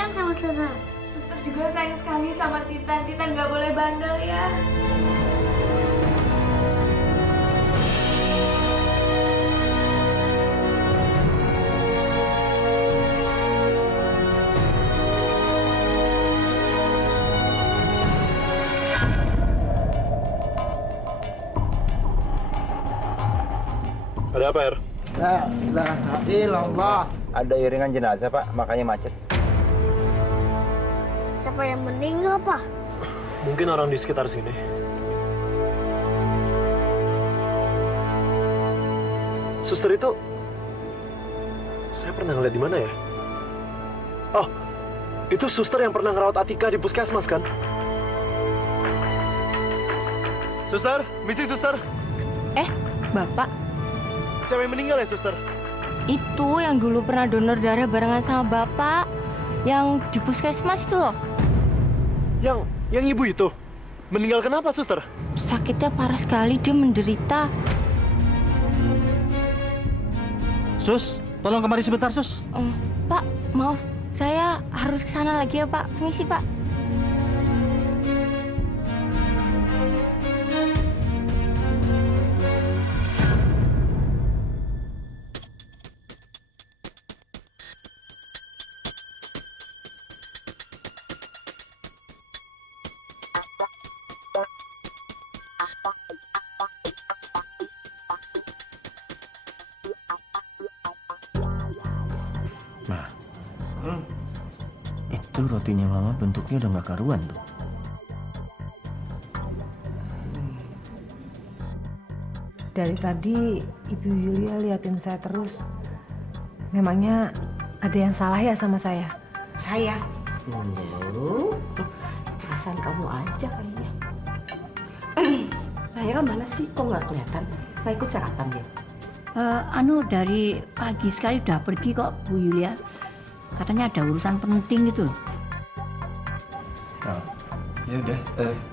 sayang sama Suster. Suster juga sayang sekali sama Titan. Titan nggak boleh bandel ya. Ada apa, Er? La ilaha illallah. Ada iringan jenazah, Pak, makanya macet. Siapa yang meninggal, Pak? Mungkin orang di sekitar sini. Suster itu, saya pernah ngeliat di mana ya? Oh, itu suster yang pernah ngerawat Atika di puskesmas kan? Suster, misi suster. Bapak, Siapa yang meninggal ya, suster? itu yang dulu pernah donor darah barengan sama Bapak. Yang di puskesmas itu loh. Yang ibu itu meninggal kenapa, suster? Sakitnya parah sekali, dia menderita. Sus, tolong kemari sebentar, Sus. Pak, maaf, saya harus ke sana lagi ya, Pak. Permisi, Pak. Nah, itu rotinya Mama bentuknya udah nggak karuan tuh. Dari tadi Ibu Yulia liatin saya terus. Memangnya ada yang salah ya sama saya? Saya? Perasaan kamu aja kayaknya. Saya kan mana sih? Kok nggak kelihatan? Nggak ikut sarapan dia? Dari pagi sekali udah pergi kok Bu Yulia. Katanya ada urusan penting gitu loh. Oh, ya udah,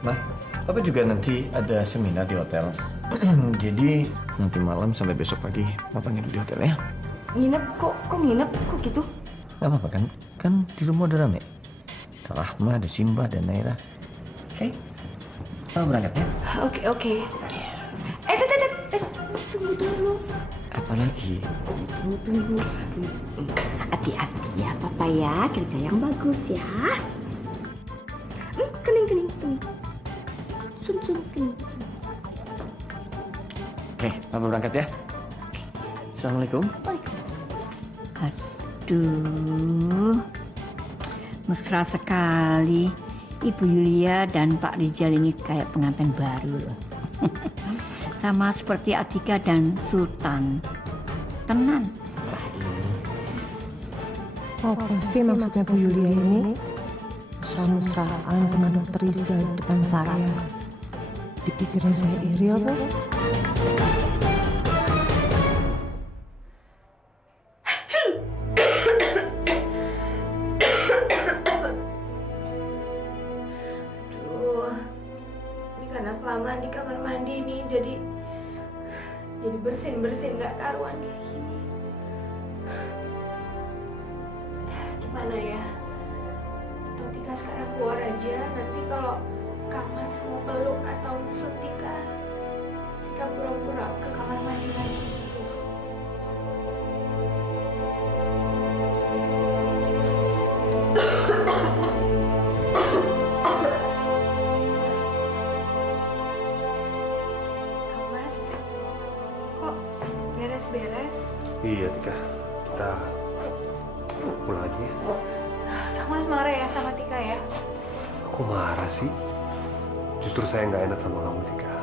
Ma. Papa juga nanti ada seminar di hotel. Jadi nanti malam sampai besok pagi Papa nginep di hotel ya. Nginep? Kok nginep? Kok gitu? Gak apa-apa kan? Kan di rumah udah rame. Ada Rahma, ada Simba, ada Naira. Oke? Papa berangkat ya? Oke. Tunggu dulu. Apalagi? Tunggu. Hati-hati ya, Papa ya. Kerja yang bagus ya. Kening. Sun, kening. Oke, Papa berangkat ya. Assalamualaikum. Aduh, mesra sekali. Ibu Yulia dan Pak Rizal ini kayak pengantin baru loh. Sama seperti Atika dan Sultan. Tenan. Apa sih maksudnya Bu Yulia ini? Mesra-mesraan sama dokter Rizal di depan saya. Dipikirin saya iri apa? Aduh, ini karena kelamaan di kamar mandi nih, jadi bersin nggak karuan kayak gini. Gimana ya? Atau Tika sekarang keluar aja, nanti kalau Kang Mas mau peluk atau ngesut Tika pura-pura ke kamar mandi lagi gitu. Kang Mas, kok beres-beres? Iya, Tika. Kita pulang aja ya. Kang Mas marah ya sama Tika ya? Aku marah sih. Justru saya nggak enak sama kamu, Tika.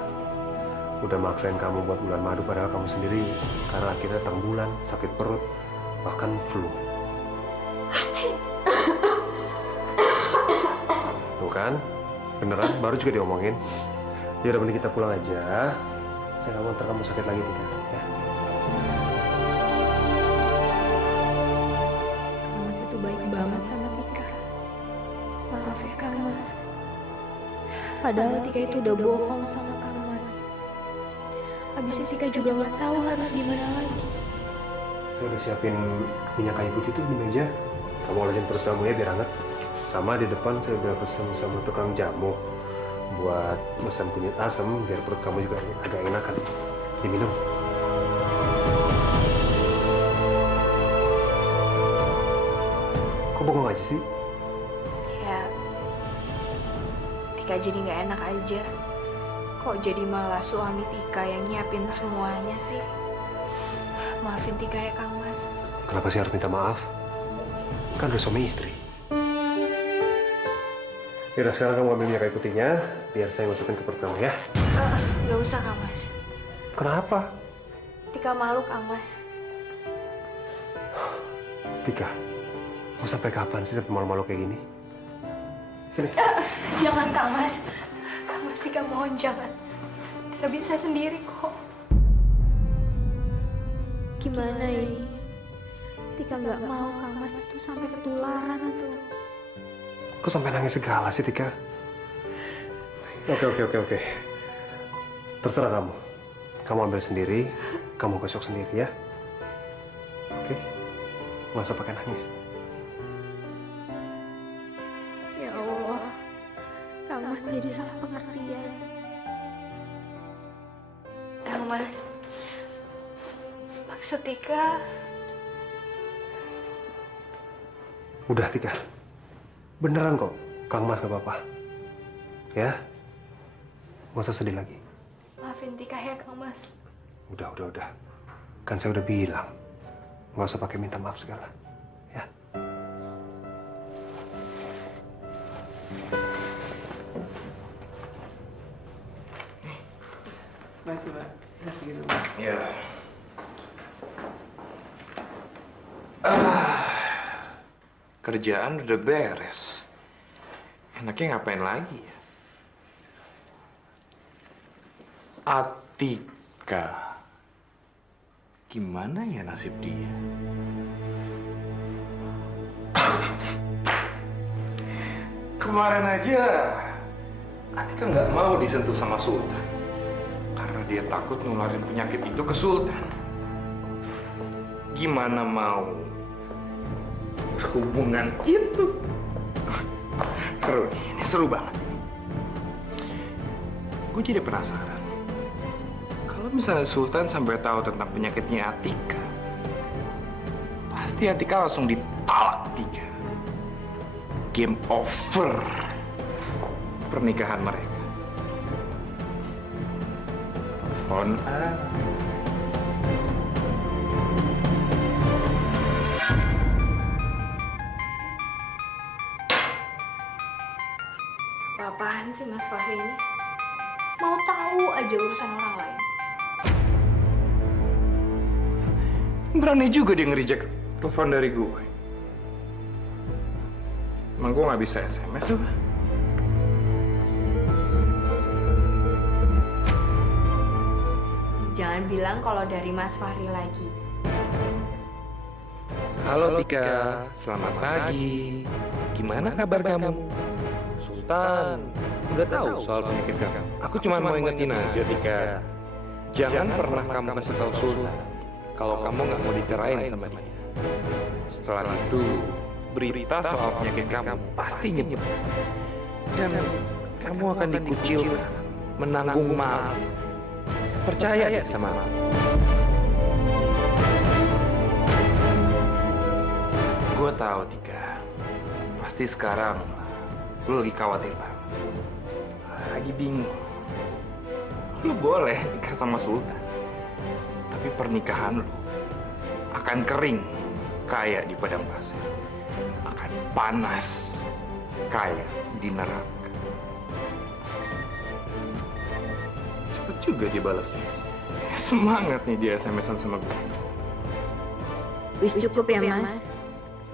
Udah maksain kamu buat bulan madu, padahal kamu sendiri sekarang akhirnya datang bulan, sakit perut, bahkan flu. Tuh kan, beneran, baru juga diomongin. Ya udah, mending kita pulang aja. Saya nggak mau ntar kamu sakit lagi, Tika. Ya. Kang Mas itu baik banget sama Tika. Maaf ya Kang Mas. Padahal Tika itu udah bohong sama Kang Mas. Habisnya Tika juga nggak tahu harus gimana lagi. Saya udah siapin minyak kayu putih tuh di meja. Kamu olesin perut kamu ya biar hangat. Sama di depan saya udah pesen sama tukang jamu buat mesen kunyit asam biar perut kamu juga agak enakan. Diminum. Kok bengong aja sih? Ya, Tika jadi nggak enak aja. Kok jadi malah suami Tika yang nyiapin semuanya sih? Maafin Tika ya Kang Mas. Kenapa sih harus minta maaf? Kan udah suami istri. Yaudah, sekarang kamu ambil minyak kayu putihnya, biar saya masukin ke perut kamu ya. Nggak usah Kang Mas. Kenapa? Tika malu Kang Mas. Tika, mau sampai kapan sih sampai malu-malu kayak gini? Sini. Jangan Kang Mas. Kang Mas, Tika mohon jangan. Tika bisa sendiri kok. Gimana ini? Tika nggak mau Kang Mas itu sampai ketularan tuh. Kok sampai nangis segala sih, Tika? Oke. Terserah kamu. Kamu ambil sendiri, kamu gosok sendiri ya. Oke? Nggak usah pakai nangis. Ya Allah, Kang Mas jadi salah pengertian. Kang Mas, maksud Tika... Udah, Tika. Beneran kok, Kang Mas gak apa-apa. Ya? Nggak usah sedih lagi. Maafin Tika ya Kang Mas. Udah. Kan saya udah bilang. Nggak usah pakai minta maaf segala. Ya? Masih, Pak. Masih gitu, Pak. Ya. Kerjaan udah beres. Enaknya ngapain lagi ya? Atika. Gimana ya nasib dia? Kemarin aja Atika nggak mau disentuh sama Sultan karena dia takut nularin penyakit itu ke Sultan. Gimana mau berhubungan itu? Seru nih, ini seru banget. Gue jadi penasaran. Kalau misalnya Sultan sampai tahu tentang penyakitnya Atika, pasti Atika langsung ditalak 3. Game over pernikahan mereka. On air. Apaan sih Mas Fahri ini? Mau tahu aja urusan orang lain. Berani juga dia nge-reject telepon dari gue. Emang gue nggak bisa SMS apa? Jangan bilang kalau dari Mas Fahri lagi. Halo Tika, selamat pagi. Gimana kabar kamu? Sultan, udah tahu soal penyakit kamu? Aku cuma mau ingetin aja Tika. Jangan pernah kamu kasih tahu Sultan kalau kamu nggak mau dicerain sama dia. Setelah itu, berita soal penyakit kamu pasti nyebar. Dan kamu akan dikucilkan, menanggung malu. Percaya ya sama aku. Gue tahu Tika, pasti sekarang lu lagi khawatir banget, lagi bingung. Lu boleh nikah sama Sultan, tapi pernikahan lu akan kering kayak di padang pasir, akan panas kayak di neraka. Cepet juga dia balasnya. Semangat nih dia SMS-an sama gue. Wis cukup ya Mas.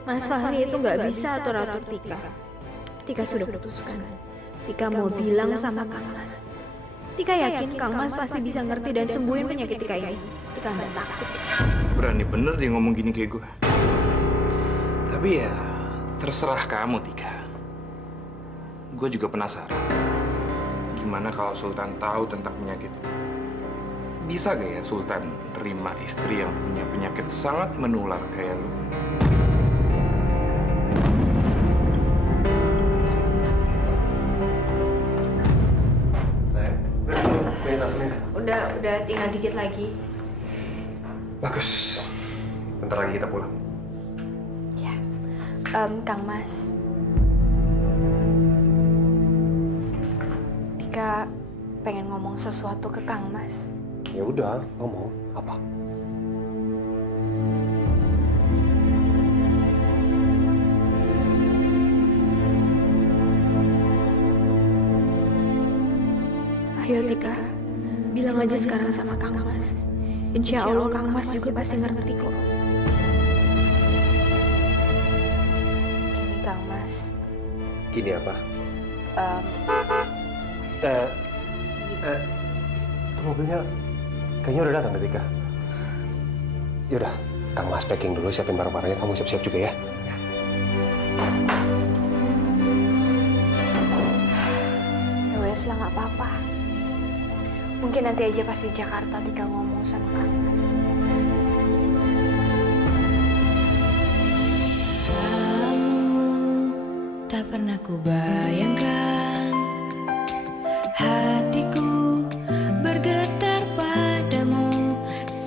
Mas Fahri itu nggak bisa atur-atur Tika. Tika sudah putuskan. Tika mau bilang sama Kang Mas. Tika yakin Kang Mas pasti bisa ngerti dan sembuhin penyakit Tika ini. Tika nggak takut. Berani bener dia ngomong gini kayak gue. Tapi ya, terserah kamu Tika. Gue juga penasaran. Gimana kalau Sultan tahu tentang penyakit? Bisa gak ya Sultan terima istri yang punya penyakit sangat menular kayak lu? Udah tinggal dikit lagi. Bagus. Bentar lagi kita pulang. Ya, Kang Mas. Tika pengen ngomong sesuatu ke Kang Mas. Ya udah, ngomong apa? Ayo Tika, bilang aja sekarang sama Kang Mas. Insya Allah Kang Mas juga pasti ngerti kok. Gini Kang Mas. Gini apa? Itu mobilnya kayaknya udah datang Tika. Yaudah, Kang Mas packing dulu, siapin barang-barangnya. Kamu siap-siap juga ya. Ya wes lah, nggak apa-apa. Mungkin nanti aja pas di Jakarta Tika ngomong sama Kang Mas. Tak pernah ku bayangkan hatiku bergetar padamu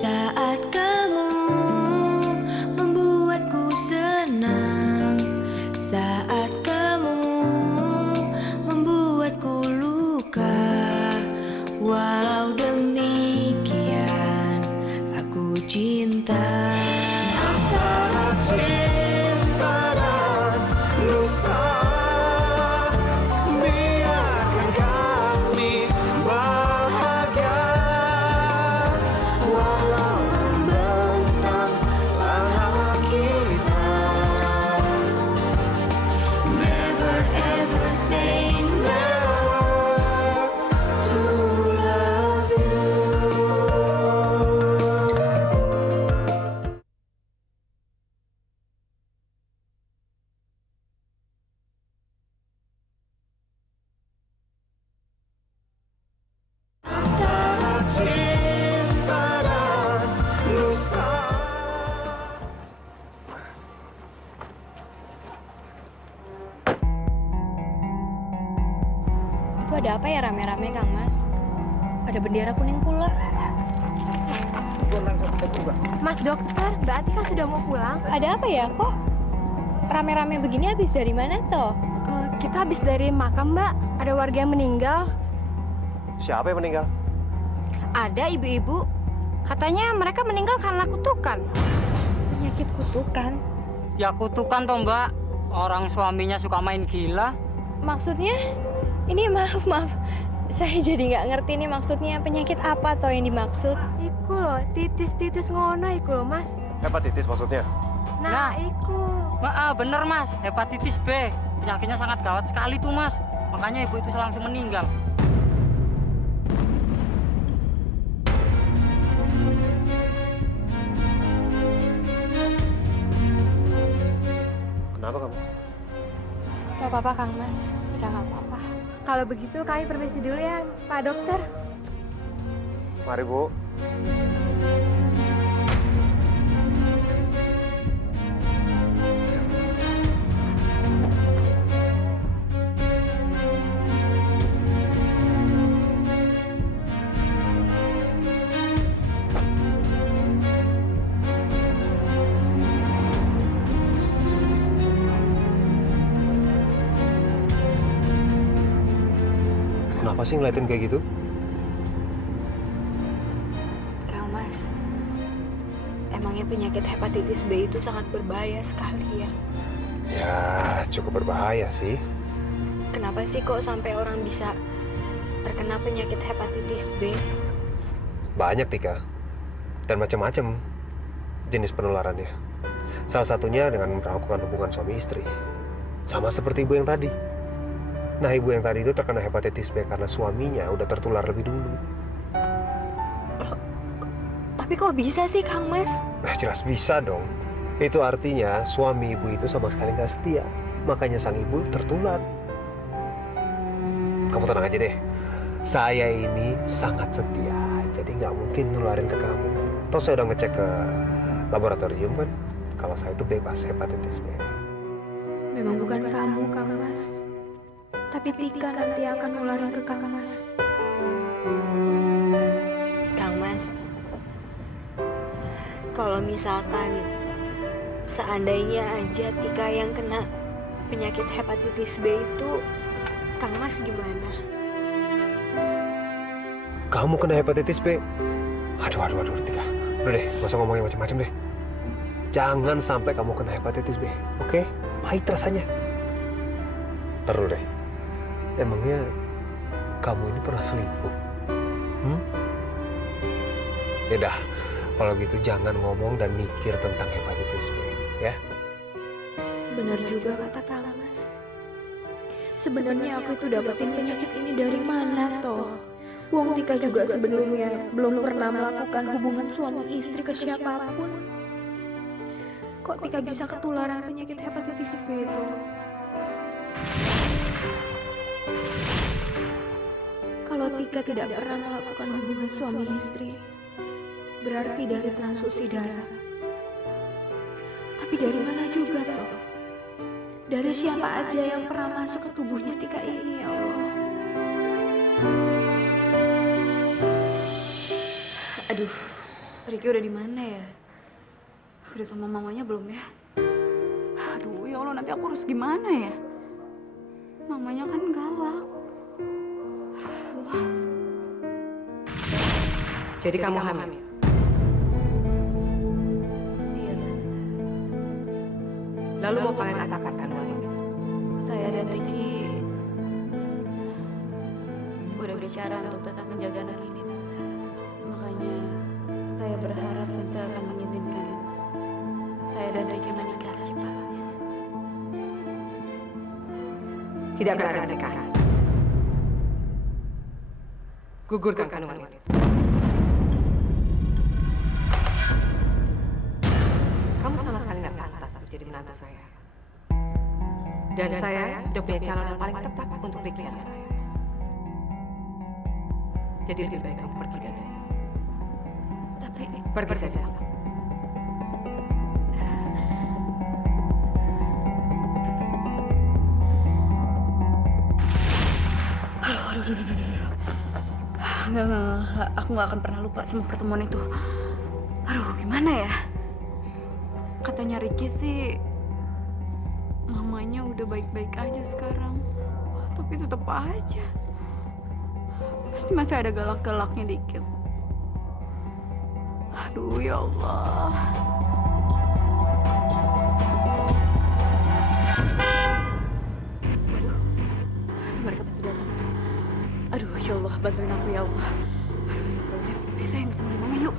saat kamu membuatku senang, saat kamu membuatku luka. Walau demikian aku cinta. Antara cinta dan dusta, biarkan kami bahagia. Walau membentang langkah kita, never ever say never to love you. Antara cinta dan dusta. Itu ada apa ya rame-rame Kang Mas? Ada bendera kuning pula. Mas dokter, Mbak Atika sudah mau pulang. Ada apa ya kok? Rame-rame begini habis dari mana toh? Kita habis dari makam Mbak. Ada warga yang meninggal. Siapa yang meninggal? Ada ibu-ibu. Katanya mereka meninggal karena kutukan. Penyakit kutukan? Ya kutukan toh Mbak. Orang suaminya suka main gila. Maksudnya? Ini maaf. Saya jadi nggak ngerti nih maksudnya penyakit apa toh yang dimaksud. Iku loh, titis ngono iku loh Mas. Hepatitis maksudnya? Nah, iku. Bener Mas, hepatitis B. Penyakitnya sangat gawat sekali tuh Mas. Makanya ibu itu langsung meninggal. Kenapa kamu? Gak apa-apa Kang Mas, Tika gak apa-apa. Kalau begitu kami permisi dulu ya Pak Dokter. Mari Bu. Kenapa sih ngeliatin kayak gitu? Kang Mas, emangnya penyakit hepatitis B itu sangat berbahaya sekali ya? Ya, cukup berbahaya sih. Kenapa sih kok sampai orang bisa terkena penyakit hepatitis B? Banyak, Tika. Dan macam-macam jenis penularannya. Salah satunya dengan melakukan hubungan suami istri. Sama seperti ibu yang tadi. Nah, ibu yang tadi itu terkena hepatitis B karena suaminya udah tertular lebih dulu. Tapi kok bisa sih, Kang Mas? Nah, jelas bisa dong. Itu artinya suami ibu itu sama sekali nggak setia. Makanya sang ibu tertular. Kamu tenang aja deh. Saya ini sangat setia. Jadi nggak mungkin nularin ke kamu. Toh saya udah ngecek ke laboratorium kan. Kalau saya itu bebas hepatitis B. Memang bukan kamu, Kang Mas. Tapi Tika nanti akan nularin ke Kang Mas. Kalau misalkan seandainya aja Tika yang kena penyakit hepatitis B itu, Kang Mas gimana? Kamu kena hepatitis B? Aduh, Tika. Udah deh, gak usah ngomongin macam-macam deh. Jangan sampai kamu kena hepatitis B, oke? Pahit rasanya. Terus deh, emangnya kamu ini pernah selingkuh? Yaudah, kalau gitu jangan ngomong dan mikir tentang hepatitis B, ya? Benar juga kata Kang Mas. Sebenarnya aku itu dapetin penyakit ini dari mana toh? Wong Tika juga sebelumnya belum pernah melakukan hubungan suami istri ke siapapun. Kok Tika bisa ketularan penyakit hepatitis B itu? Kalau Tika tidak pernah melakukan hubungan suami istri, berarti dari transfusi darah. Tapi dari mana juga toh? Dari siapa aja yang pernah masuk ke tubuhnya Tika ini, ya Allah. Aduh, Riki udah di mana ya? Udah sama mamanya belum ya? Aduh, ya Allah, nanti aku harus gimana ya? Mamanya kan galak. Jadi kamu hamil? Iya. Lalu mau kalian apakan kandungan ini? Saya dan Riki udah bicara untuk tetap menjaga anak ini, Tante. Makanya saya berharap Tante akan mengizinkan saya dan Riki menikah secepatnya. Tidak akan ada pernikahan. Gugurkan kandungan ini. Kamu sama sekali nggak pantas untuk jadi menantu saya. Dan saya sudah punya calon yang paling tepat untuk Riki anak saya. Jadi lebih baik kamu pergi dari sini. Tapi Pergi saja. Aduh. Enggak, aku nggak akan pernah lupa sama pertemuan itu. Aduh, gimana ya? Katanya Riki sih mamanya udah baik-baik aja sekarang. Tapi tetap aja pasti masih ada galak-galaknya dikit. Aduh, ya Allah. Waduh, itu mereka pasti datang tuh. Aduh, ya Allah, bantuin aku ya Allah. Aduh, astagfirullahaladzim. Ayo sayang, kita pergi mama yuk.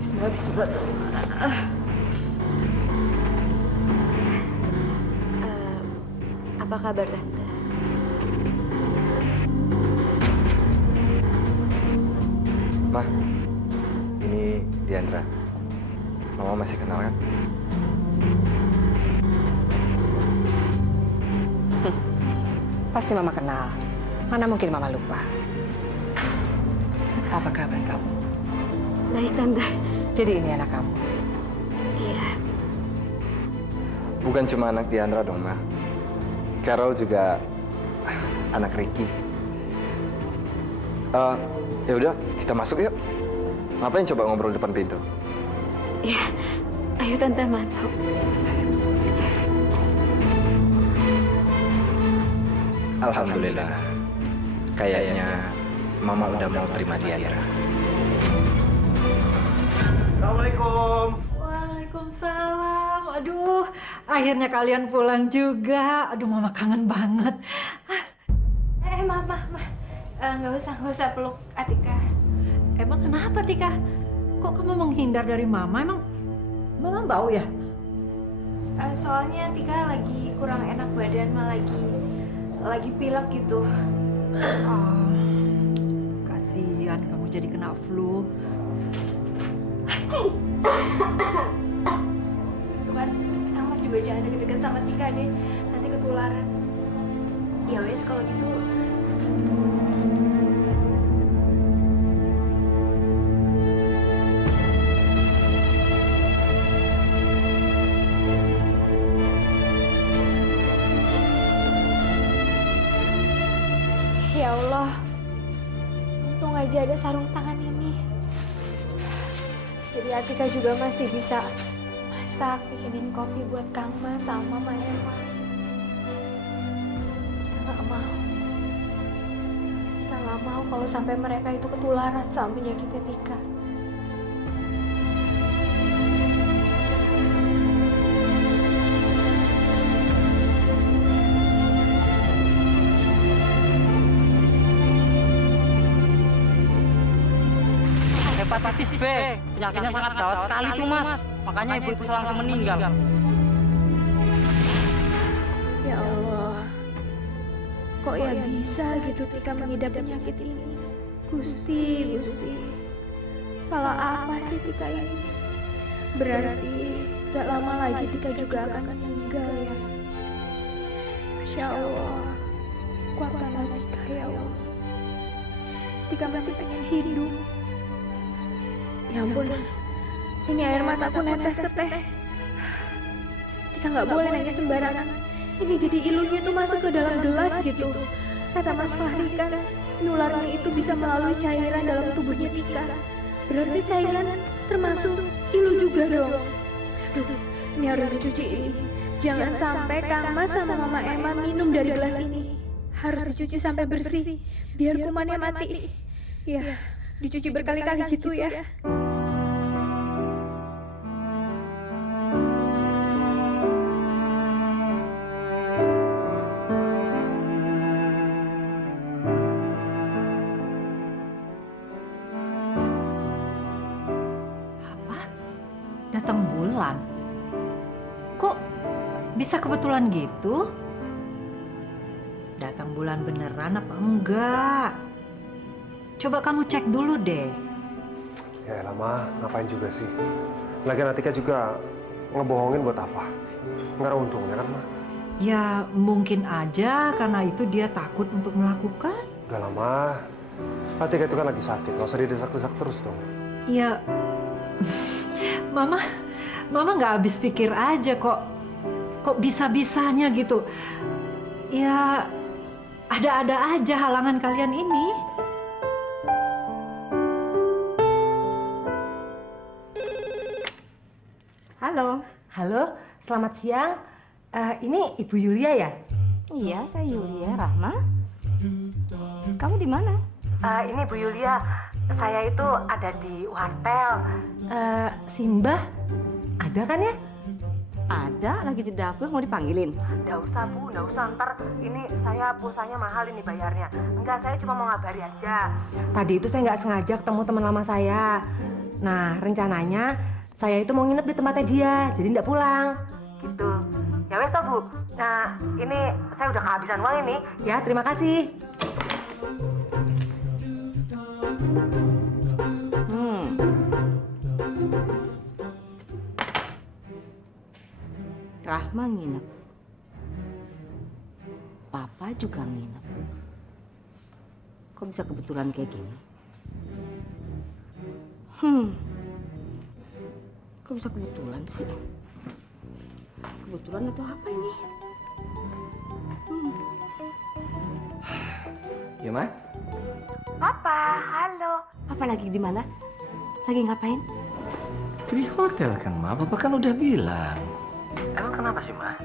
Bismillah. Apa kabar Tante? Ma, ini Diandra. Mama masih kenal kan? Pasti Mama kenal. Mana mungkin Mama lupa. Apa kabar kamu? Baik Tante. Jadi ini anak kamu? Iya. Bukan cuma anak Diandra dong, Ma. Carol juga anak Ricky. Ya udah, kita masuk yuk. Ngapain coba ngobrol depan pintu? Iya. Ayo Tante masuk. Alhamdulillah. Kayaknya Mama udah mau terima Diandra. Assalamualaikum. Waalaikumsalam. Aduh, akhirnya kalian pulang juga. Aduh, Mama kangen banget. Maaf. Nggak usah peluk Atika. Emang kenapa, Tika? Kok kamu menghindar dari Mama? Emang Mama bau ya? Soalnya Tika lagi kurang enak badan, lagi pilek gitu. Kasihan kamu jadi kena flu. Itu kan, Kang Mas juga jangan deket-deket sama Tika deh, nanti ketularan. Ya wes kalau gitu. Ya Allah, untung aja ada sarung tangan ini. Jadi Atika juga masih bisa masak, bikinin kopi buat Kang Mas sama Mama Emma. Tika nggak mau. Tika nggak mau kalau sampai mereka itu ketularan sama penyakitnya Tika. Hepatitis B, penyakitnya sangat gawat sekali tuh mas. Makanya ibu itu langsung meninggal. Ya Allah, kok ya bisa gitu Tika mengidap penyakit ini? Gusti, salah apa sih Tika ini? Berarti gak lama lagi Tika juga akan meninggal ya. Masya Allah, kuatkanlah Tika ya Allah. Tika masih pengen hidup. Ya ampun, ini air mataku netes ke teh. Tika nggak boleh nanya sembarangan. Ini jadi ilunya tuh masuk ke dalam gelas gitu. Kata Mas Fahri kan, nularnya itu bisa melalui cairan dalam tubuhnya Tika. Berarti cairan termasuk ilu juga dong. Aduh, ini harus dicuci ini. Jangan sampai Kang Mas sama Mama Emma minum dari gelas ini. Harus dicuci sampai bersih, biar kumannya mati. Ya, dicuci berkali-kali gitu ya. Datang bulan. Kok bisa kebetulan gitu? Datang bulan beneran apa enggak? Coba kamu cek dulu deh. Ya lama, ngapain juga sih? Lagian Atika juga ngebohongin buat apa? Nggak ada untungnya kan, Ma? Ya mungkin aja karena itu dia takut untuk melakukan. Udah lama. Atika itu kan lagi sakit, nggak usah didesak-desak terus dong. Ya, Mama nggak habis pikir aja kok bisa-bisanya gitu. Ya, ada-ada aja halangan kalian ini. Halo, selamat siang. Ini Ibu Yulia ya? Iya, saya Yulia Rahma. Kamu di mana? Ini Bu Yulia, saya itu ada di wartel. Simbah, ada kan ya? Ada, lagi di dapur, mau dipanggilin? Nggak usah Bu, nggak usah. Ntar ini saya pulsanya mahal ini bayarnya. Enggak, saya cuma mau ngabari aja. Tadi itu saya nggak sengaja ketemu teman lama saya. Nah, rencananya saya itu mau nginep di tempatnya dia, jadi nggak pulang. Gitu. Ya wes toh Bu. Nah, ini saya udah kehabisan uang ini. Ya, terima kasih. Rahma nginep. Papa juga nginep. Kok bisa kebetulan kayak gini? Kok bisa kebetulan sih? Kebetulan atau apa ini? Ya, Ma? Papa, halo. Papa lagi di mana? Lagi ngapain? Di hotel kan, Ma. Papa kan udah bilang. Emang kenapa sih, Ma?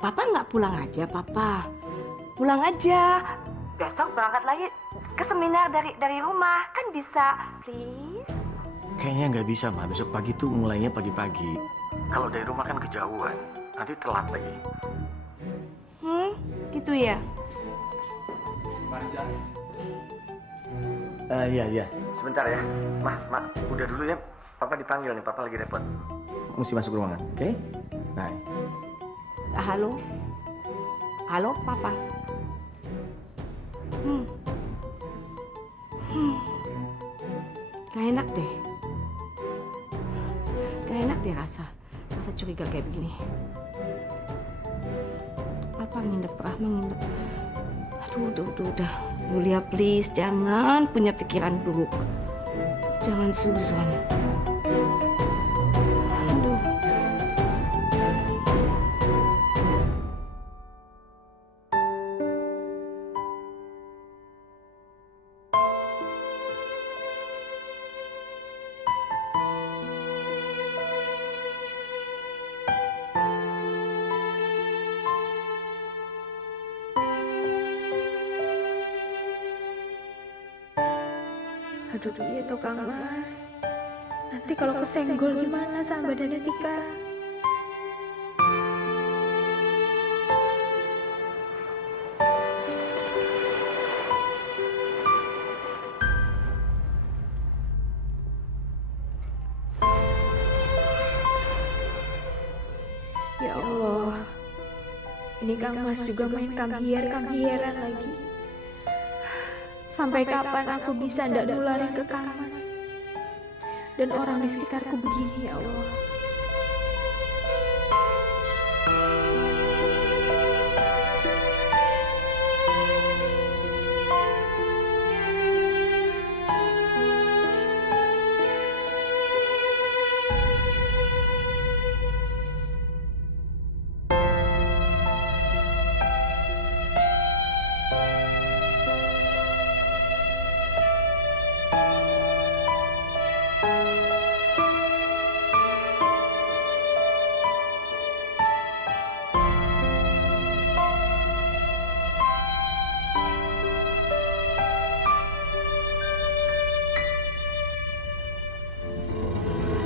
Papa nggak pulang aja, Papa. Pulang aja. Besok berangkat lagi ke seminar dari rumah. Kan bisa, please. Kayaknya nggak bisa, Ma. Besok pagi tuh mulainya pagi-pagi. Kalau dari rumah kan kejauhan. Nanti telat lagi. Gitu ya? Iya. Sebentar ya. Ma, udah dulu ya. Papa dipanggil nih, Papa lagi repot. Mesti masuk ruangan, oke? Bye. Halo? Halo, Papa? Gak enak deh. Gak enak deh rasa curiga kayak begini. Apa nginep, Rahma nginep. Aduh, udah. Yulia, please, jangan punya pikiran buruk. Jangan suzon. Aduh. Aduh dia tuh Kang Mas. Nanti kalau kesenggol gimana sama badannya Tika? Ya Allah, ini Kang Mas juga main kamhiyeran lagi. Sampai kapan aku bisa ndak nularin ke Kang Mas dan orang di sekitarku begini, ya Allah.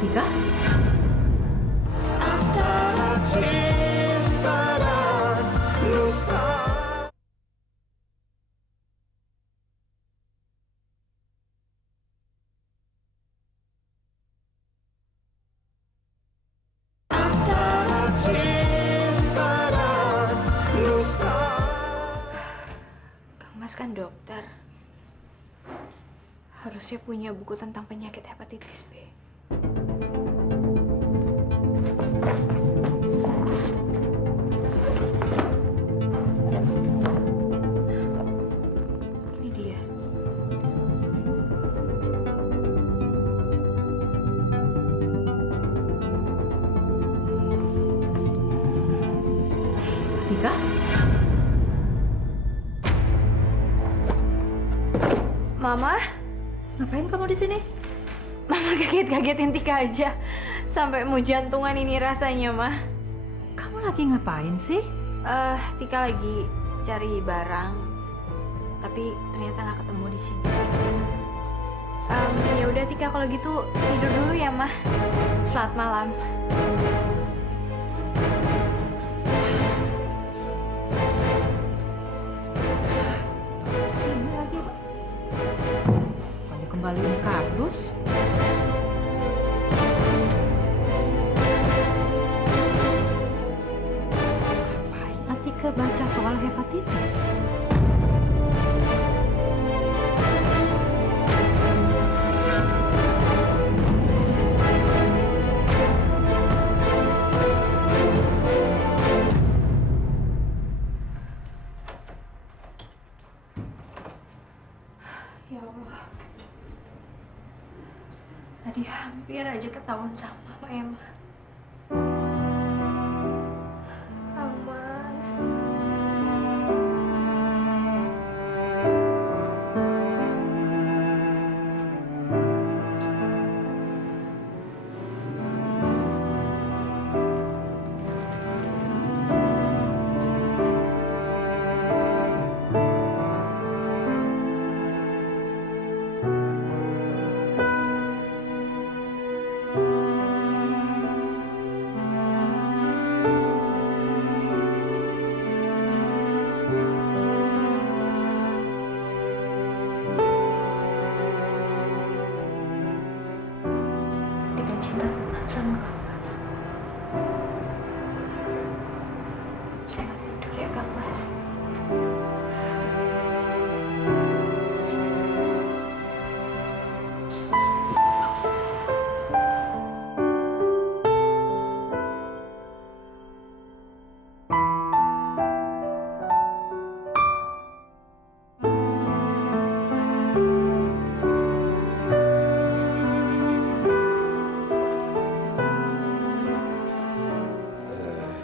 Tika? Antara cinta dan dusta. Antara cinta dan dusta. Kang Mas kan dokter. Harusnya punya buku tentang penyakit hepatitis B. Ini dia. Tika? Mama? Ngapain kamu di sini? Mama kaget-kagetin Tika aja. Sampai mau jantungan ini rasanya, Mah. Kamu lagi ngapain sih? Tika lagi cari barang. Tapi ternyata nggak ketemu di sini. Ya udah Tika, kalau gitu tidur dulu ya, Mah. Selamat malam. Sini lagi. Kamu kembaliin kardus. Ngapain Atika baca soal hepatitis? Ya Allah. Tadi hampir aja ketahuan sama Mbak Emma. Kang Mas. Tika cinta sama Kang Mas. Selamat tidur ya Kang Mas.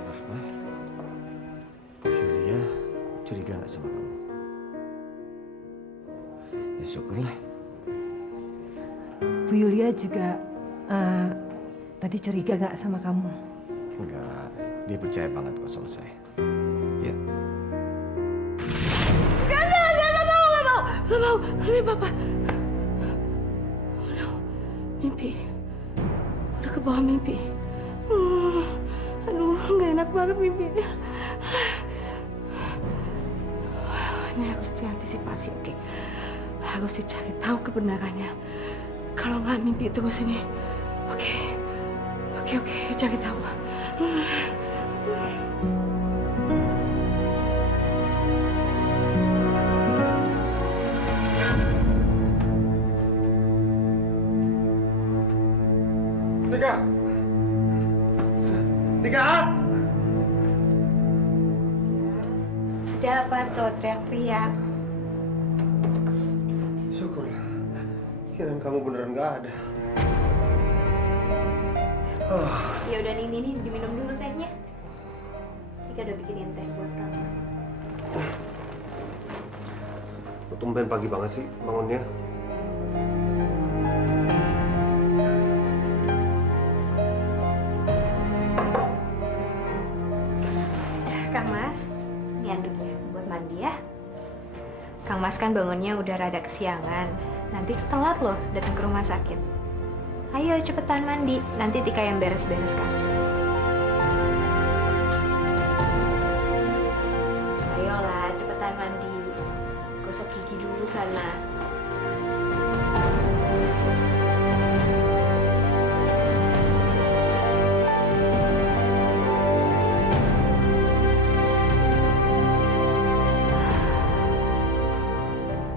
Rahma, Yulia curiga nggak sama kamu? Ya syukurlah. Bu Yulia juga tadi curiga nggak sama kamu? Enggak, dia percaya banget kok sama saya. Ya. Nggak mau. Nggak mau. Demi Papa. Mimpi. Udah ke bawah mimpi. Aduh, nggak enak banget mimpinya. Ini harus diantisipasi, oke. Harus dicari tahu kebenarannya. Kalau nggak mimpi terus ini. Oke, cari tahu. Tika! Tika! Ada apa tuh teriak-teriak? Syukur. Kirain kamu beneran nggak ada. Ya udah nih, diminum dulu tehnya. Tika udah bikinin teh buat kamu. Lu tumben pagi banget sih bangunnya. Kang Mas, ini anduknya buat mandi ya. Kang Mas kan bangunnya udah rada kesiangan. Nanti telat loh datang ke rumah sakit. Ayo cepetan mandi, nanti Tika yang beres-beres kasur. Ayolah, cepetan mandi. Gosok gigi dulu sana.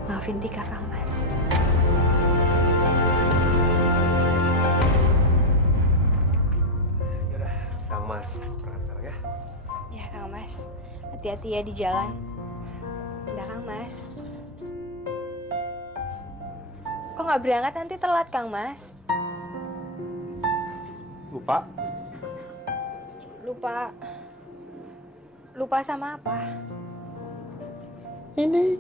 Maafin Tika, Kang Mas. Yaudah, Kang Mas berangkat sekarang ya. Ya, Kang Mas. Hati-hati ya di jalan. Udah, Kang Mas. Kok nggak berangkat nanti telat, Kang Mas? Lupa? Lupa sama apa? Ini.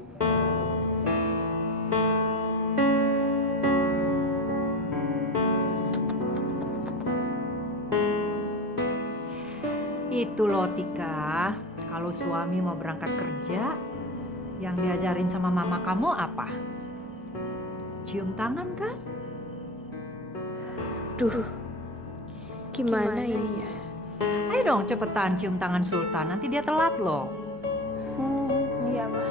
Itu loh Tika, kalau suami mau berangkat kerja, yang diajarin sama mama kamu apa? Cium tangan kan? Duh, gimana ini ya? Ayo dong cepetan cium tangan Sultan, nanti dia telat loh. Iya, Ma.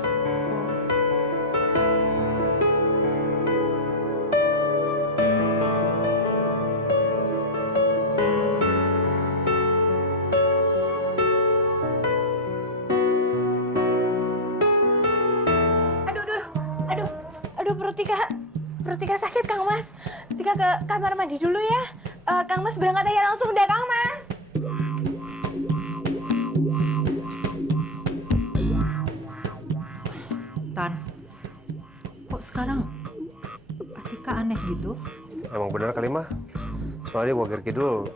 Aduh, perut Tika sakit, Kang Mas. Tika ke kamar mandi dulu ya. Kang Mas berangkat aja langsung udah, Kang Mas. Tan, kok sekarang Atika aneh gitu? Emang bener kali mah. Soalnya gua kidul,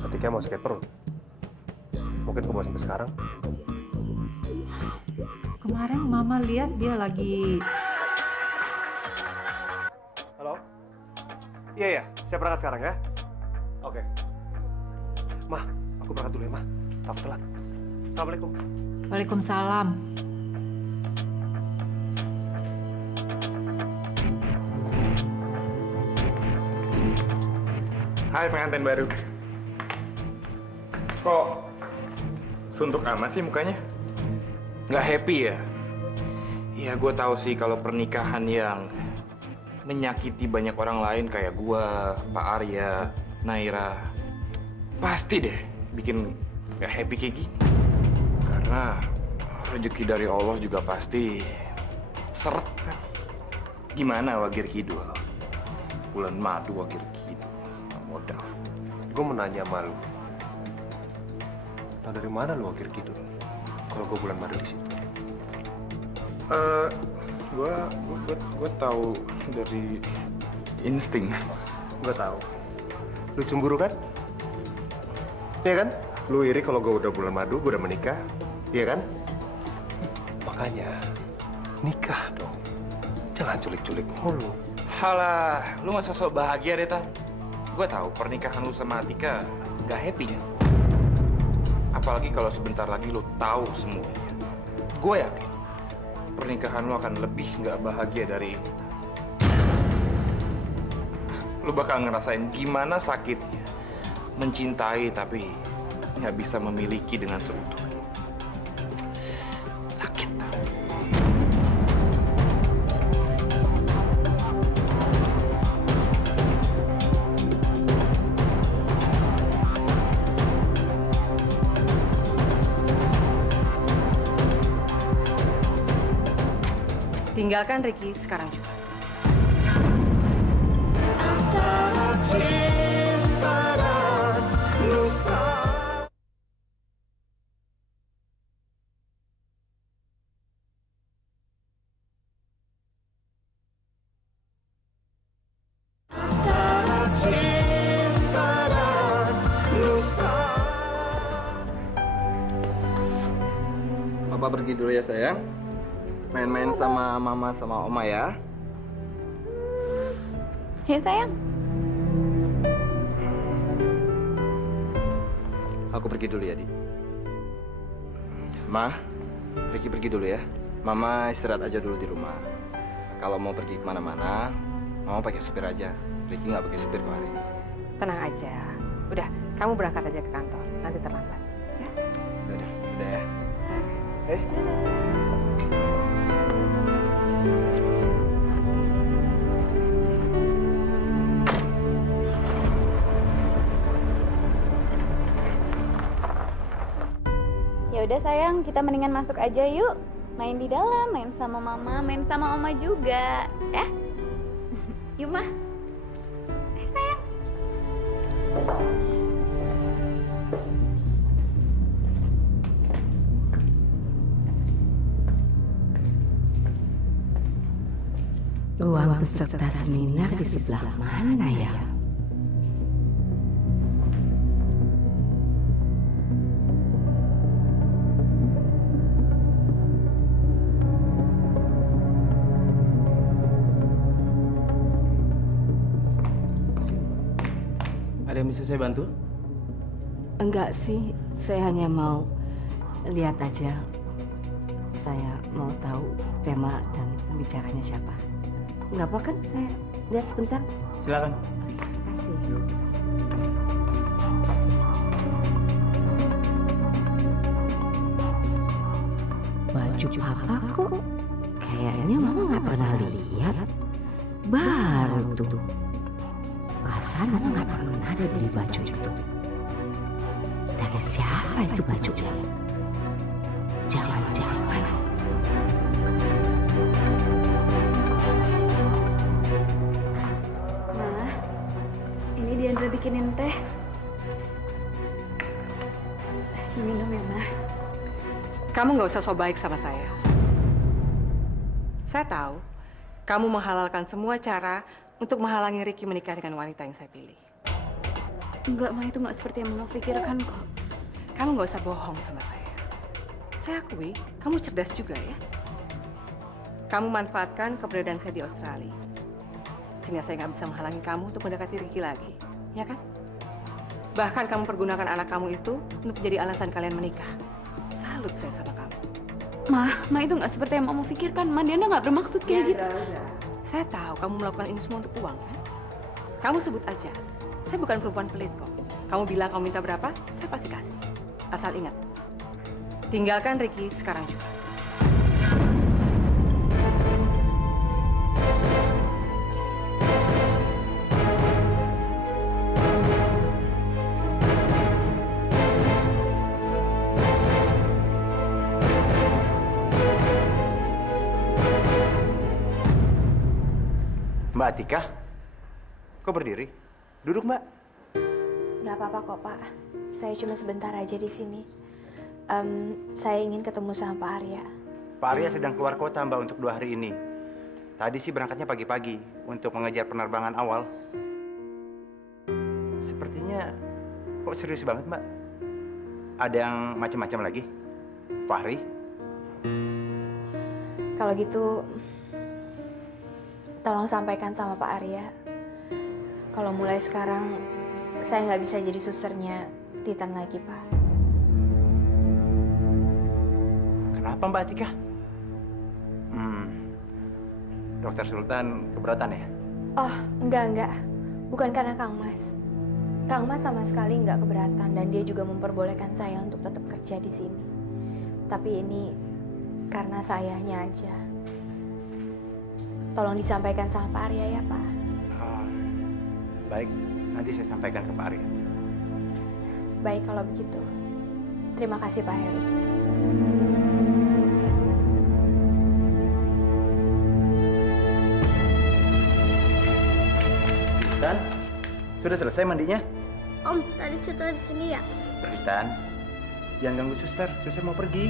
Atika mau sakit perut. Mungkin kebawa sampai sekarang. Kemarin Mama lihat dia lagi... Halo? Iya, saya berangkat sekarang ya. Oke. Mah, aku berangkat dulu ya, Mah. Takut telat. Assalamualaikum. Waalaikumsalam. Hai pengantin baru. Kok suntuk amat sih mukanya? Nggak happy ya? Ya gue tahu sih kalau pernikahan yang menyakiti banyak orang lain kayak gue, Pak Arya, Naira, pasti deh bikin nggak happy kayak gini. Karena rezeki dari Allah juga pasti seret kan. Gimana Wagir Kidul? Bulan madu Wagir Kidul. Modal. Gue mau nanya sama lu. Tahu dari mana lu Wagir Kidul? Kalau gue bulan madu di situ. Gue tahu dari insting. Gue tahu. Lu cemburu kan? Iya kan? Lu iri kalau gue udah bulan madu, gue udah menikah. Iya kan? Makanya nikah dong. Jangan culik-culik mulu. Halah, lu nggak sosok bahagia deh, Tan. Gue tahu pernikahan lu sama Atika nggak happy kan? Apalagi kalau sebentar lagi lu tahu semuanya. Gue yakin pernikahan lu akan lebih nggak bahagia dari ini. lu bakal ngerasain gimana sakitnya mencintai tapi nggak bisa memiliki dengan seutuhnya. Sakit tau. Tinggalkan Ricky sekarang juga. Antara cinta dan dusta. Antara cinta dan dusta. Papa pergi dulu ya sayang. Main-main sama mama sama oma ya. Ya sayang. Aku pergi dulu ya, Di. Ma, Ricky pergi dulu ya. Mama istirahat aja dulu di rumah. Kalau mau pergi kemana-mana, Mama pakai supir aja. Ricky nggak pakai supir kok hari ini. Tenang aja. Udah, kamu berangkat aja ke kantor. Nanti terlambat. Ya? Udah ya. Ya udah sayang, kita mendingan masuk aja yuk. Main di dalam, main sama mama, main sama oma juga, ya? Yuk mah. Sayang. Ruang peserta seminar di sebelah mana ya? Ada yang bisa saya bantu? Enggak sih, saya hanya mau lihat aja. Saya mau tahu tema dan pembicaranya siapa. Enggak apa kan saya lihat sebentar? Silakan. Kasih. Baju apa kok? Kayaknya mama nggak pernah lihat. Baru tuh. Perasaan mama nggak pernah ada beli baju itu. Dari siapa itu bajunya? Jangan-jangan. Ma, ini Diandra bikinin teh. Minum ya, Ma. Kamu nggak usah so baik sama saya. Saya tahu kamu menghalalkan semua cara untuk menghalangi Ricky menikah dengan wanita yang saya pilih. Enggak, Ma, itu nggak seperti yang Mama pikirkan kok. Kamu nggak usah bohong sama saya. Saya akui, kamu cerdas juga ya. Kamu manfaatkan keberadaan saya di Australia. Sehingga saya nggak bisa menghalangi kamu untuk mendekati Ricky lagi. Ya kan? Bahkan kamu pergunakan anak kamu itu untuk menjadi alasan kalian menikah. Salut saya sama kamu. Ma itu nggak seperti yang Mama pikirkan. Ma, Diandra nggak bermaksud kayak gitu. Saya tahu kamu melakukan ini semua untuk uang kan? Kamu sebut aja. Saya bukan perempuan pelit kok. Kamu bilang kamu minta berapa, saya pasti kasih. Asal ingat, tinggalkan Ricky sekarang juga. Mbak Atika, kok berdiri? Duduk, Mbak. Nggak apa-apa kok, Pak. Saya cuma sebentar aja di sini. Saya ingin ketemu sama Pak Arya. Pak Arya sedang keluar kota, Mbak, untuk 2 hari ini. Tadi sih berangkatnya pagi-pagi untuk mengejar penerbangan awal. Sepertinya kok serius banget, Mbak. Ada yang macam-macam lagi? Fahri? Kalau gitu, tolong sampaikan sama Pak Arya. Kalau mulai sekarang, saya nggak bisa jadi susternya Titan lagi, Pak. Kenapa, Mbak Atika? Dokter Sultan keberatan ya? Oh, enggak. Bukan karena Kang Mas. Kang Mas sama sekali nggak keberatan dan dia juga memperbolehkan saya untuk tetap kerja di sini. Tapi ini karena sayanya aja. Tolong disampaikan sama Pak Arya ya, Pak. Baik, nanti saya sampaikan ke Pak Arya. Baik kalau begitu. Terima kasih Pak Heru. Dan sudah selesai mandinya? Om, tadi suster di sini ya? Ritan, jangan ganggu suster. Suster mau pergi.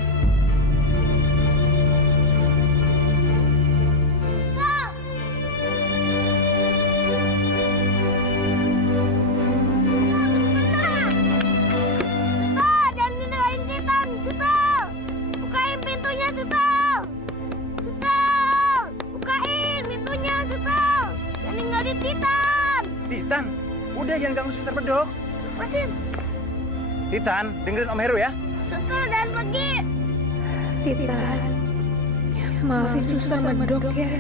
Titan, udah jangan ganggu suster bedok. Lepasin. Titan, dengerin Om Heru ya. Suster, jangan pergi. Titan, maafin suster medok ya.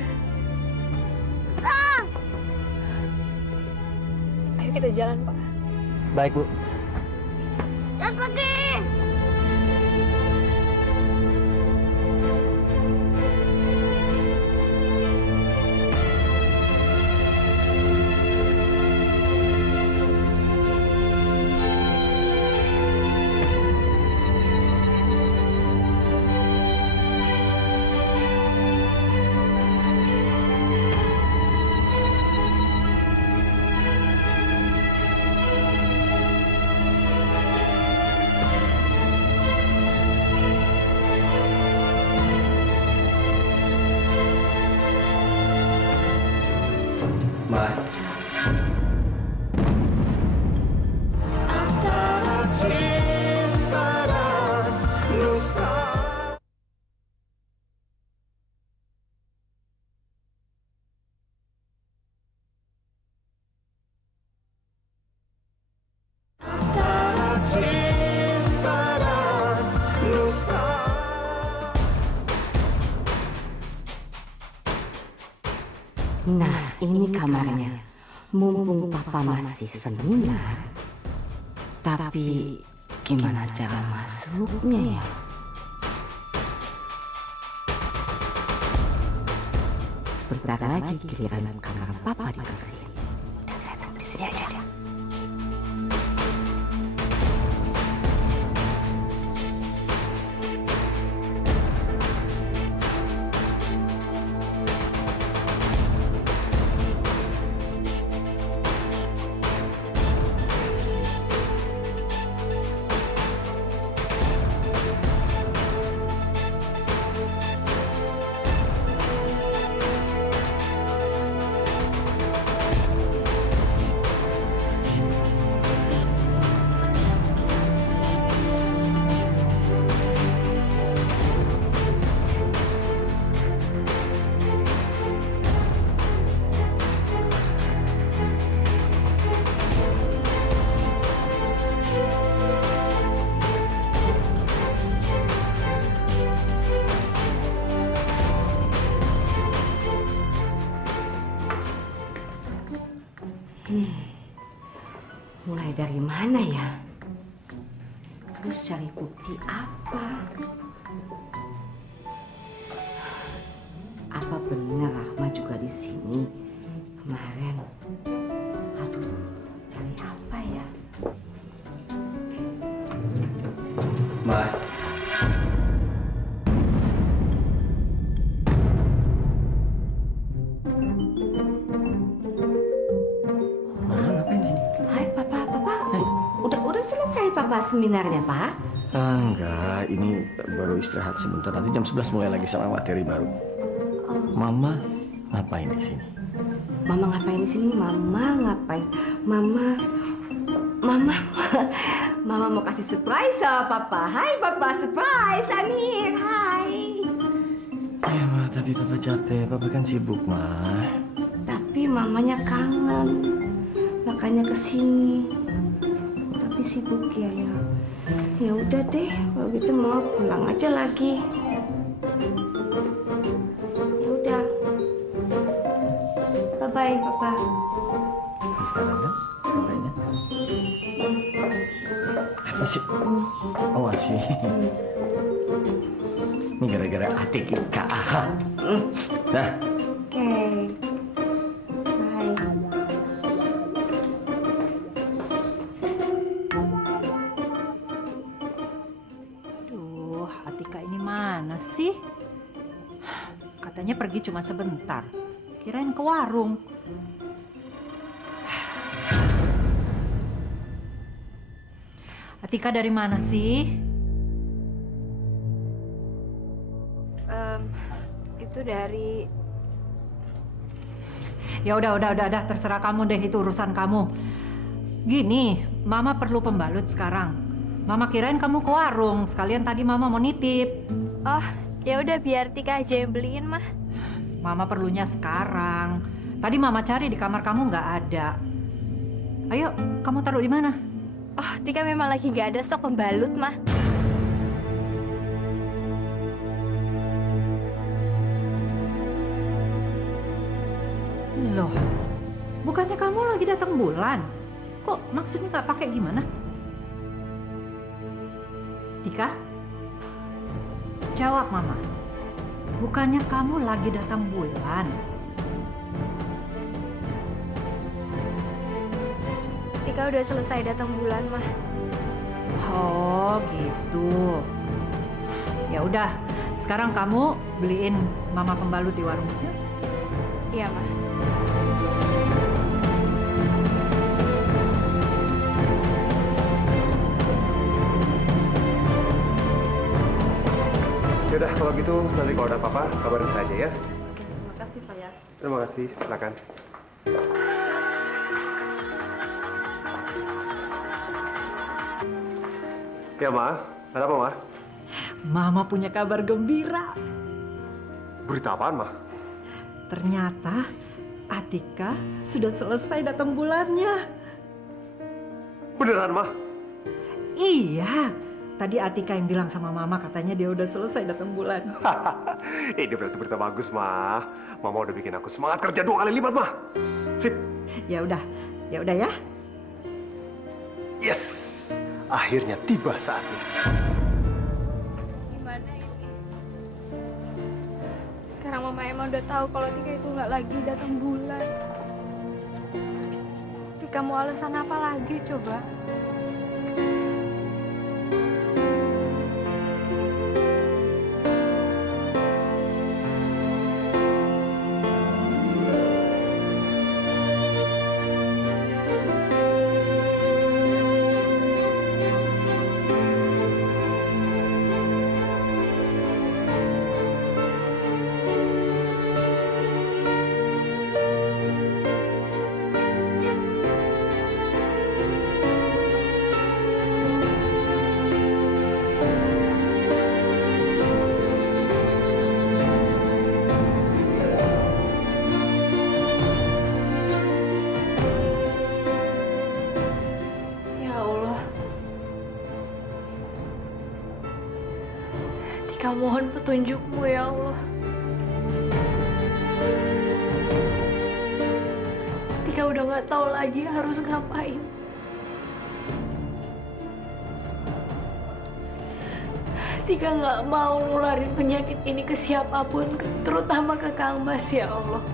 Ayo kita jalan, Pak. Baik, Bu. Jangan pergi. Antara cinta dan dusta. Antara cinta dan dusta. Nah, ini kamarnya. Mumpung papa masih seminar. Tapi gimana cara masuknya ya? Sebentar lagi giliran kamar papa dibersihin. Dan saya tunggu di sini aja. Mulai dari mana ya? Terus cari bukti apa? Apa benar Rahma juga di sini kemarin? Aduh, cari apa ya? Ma. Udah selesai papa seminarnya, Pak? Enggak, ini baru istirahat sebentar. Nanti jam 11 mulai lagi sama materi baru. Mama ngapain di sini? Mama ngapain di sini? Mama mau kasih surprise sama papa. Hai papa, surprise Amir. Hai. Ya Ma, tapi papa capek. Papa kan sibuk, Ma. Tapi mamanya kangen. Makanya kesini. Tapi sibuk ya. Ya udah deh, kalau gitu mau pulang aja lagi. Ya udah. Bye bye, papa. sekarang kan kabarnya? Apa sih? Oh masih. Ini gara-gara Atika. Nah. Oke. Bye. Aduh, Atika ini mana sih? Katanya pergi cuma sebentar. Kirain ke warung. Atika dari mana sih? Itu dari... Ya udah, terserah kamu deh, itu urusan kamu. Gini, Mama perlu pembalut sekarang. Mama kirain kamu ke warung, sekalian tadi Mama mau nitip. Oh, ya udah biar Tika aja yang beliin, Mah. Mama perlunya sekarang. Tadi Mama cari di kamar kamu nggak ada. Ayo, kamu taruh di mana? Oh, Tika memang lagi nggak ada stok pembalut, Mah. Loh, bukannya kamu lagi datang bulan? Kok maksudnya nggak pakai gimana? Tika, jawab Mama. Bukannya kamu lagi datang bulan? Tika udah selesai datang bulan, Mah. Oh, gitu. Ya udah, sekarang kamu beliin Mama pembalut di warungnya. Iya, Mah. Yaudah, kalau gitu nanti kalau ada apa-apa kabarin saya aja ya. Terima kasih, Pak ya. Terima kasih, silakan. Ya, Ma. Ada apa, Ma? Mama punya kabar gembira. Berita apaan, Ma? Ternyata Atika sudah selesai datang bulannya. Beneran, Ma? Iya. Tadi Atika yang bilang sama Mama katanya dia udah selesai datang bulan. Ini berarti berita bagus, Ma. Mama udah bikin aku semangat kerja 2 kali lipat, Ma. Sip. Ya udah ya. Yes. Akhirnya tiba saatnya. Gimana ini? Sekarang Mama emang udah tahu kalau Tika itu nggak lagi datang bulan. Tika mau alasan apa lagi coba? Tika mohon petunjukmu ya Allah. Tika udah nggak tahu lagi harus ngapain. Tika nggak mau nularin penyakit ini ke siapapun, terutama ke Kang Mas ya Allah.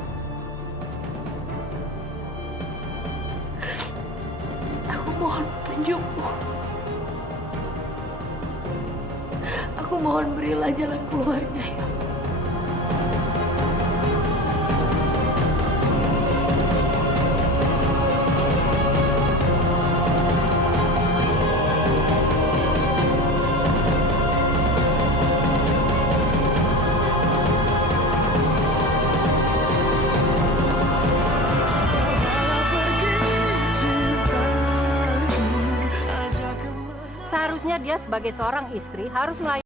Aku mohon petunjukmu. Aku mohon berilah jalan keluarnya ya. Seharusnya dia sebagai seorang istri harus melayani